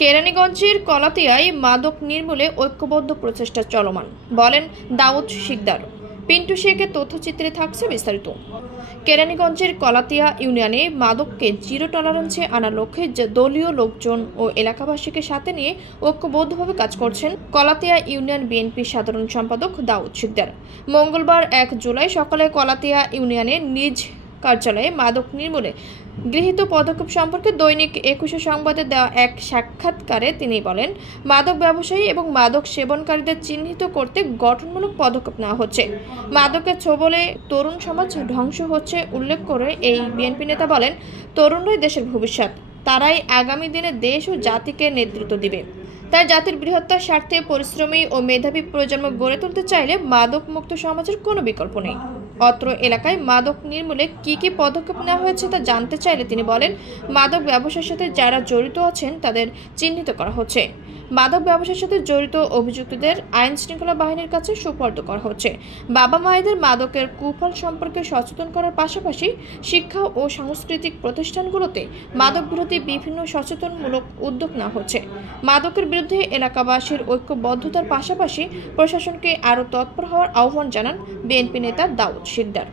কেরানীগঞ্জের কলাতিয়ায় মাদক নির্মূলে ঐক্যবদ্ধ প্রচেষ্টা চলমান, বলেন দাউদ শিকদার। পিন্টু শেখের তথ্যচিত্রে থাকছে বিস্তারিত। কেরানীগঞ্জের কলাতিয়া ইউনিয়নে মাদককে জিরো টলারেন্সে আনার লক্ষ্যে যে দলীয় লোকজন ও এলাকাবাসীকে সাথে নিয়ে ঐক্যবদ্ধভাবে কাজ করছেন কলাতিয়া ইউনিয়ন বিএনপির সাধারণ সম্পাদক দাউদ শিকদার। মঙ্গলবার 1 জুলাই সকালে কলাতিয়া ইউনিয়নের নিজ কার্যালয়ে মাদক নির্মূলে গৃহীত পদক্ষেপ সম্পর্কে দৈনিক 21 সংবাদে দেওয়া এক সাক্ষাৎকারে তিনি বলেন, মাদক ব্যবসায়ী এবং মাদক সেবনকারীদের চিহ্নিত করতে গঠনমূলক পদক্ষেপ নেওয়া হচ্ছে। মাদকের ছোবলে তরুণ সমাজ ধ্বংস হচ্ছে উল্লেখ করে এই বিএনপি নেতা বলেন, তরুণরাই দেশের ভবিষ্যৎ, তারাই আগামী দিনে দেশ ও জাতিকে নেতৃত্ব দিবে। তাই জাতির বৃহত্তর স্বার্থে পরিশ্রমী ও মেধাবী প্রজন্ম গড়ে তুলতে চাইলে মাদক মুক্ত সমাজের কোনো বিকল্প নেই। অত্র এলাকায় মাদক নির্মূলে কি পদক্ষেপ নেওয়া হয়েছে তা জানতে চাইলে তিনি বলেন, মাদক ব্যবসার সাথে যারা জড়িত আছেন তাদের চিহ্নিত করা হচ্ছে। মাদক ব্যবসার সাথে জড়িত অভিযুক্তদের আইন শৃঙ্খলা বাহিনীর কাছে সুপর্দ করা হচ্ছে। বাবা মায়েদের মাদকের কুফল সম্পর্কে সচেতন করার পাশাপাশি শিক্ষা ও সাংস্কৃতিক প্রতিষ্ঠানগুলোতে মাদক বিরোধী বিভিন্ন সচেতনমূলক উদ্যোগ নেওয়া হচ্ছে। মাদকের বিরুদ্ধে এলাকাবাসীর ঐক্যবদ্ধতার পাশাপাশি প্রশাসনকে আরও তৎপর হওয়ার আহ্বান জানান বিএনপি নেতা দাউদ শিকদার।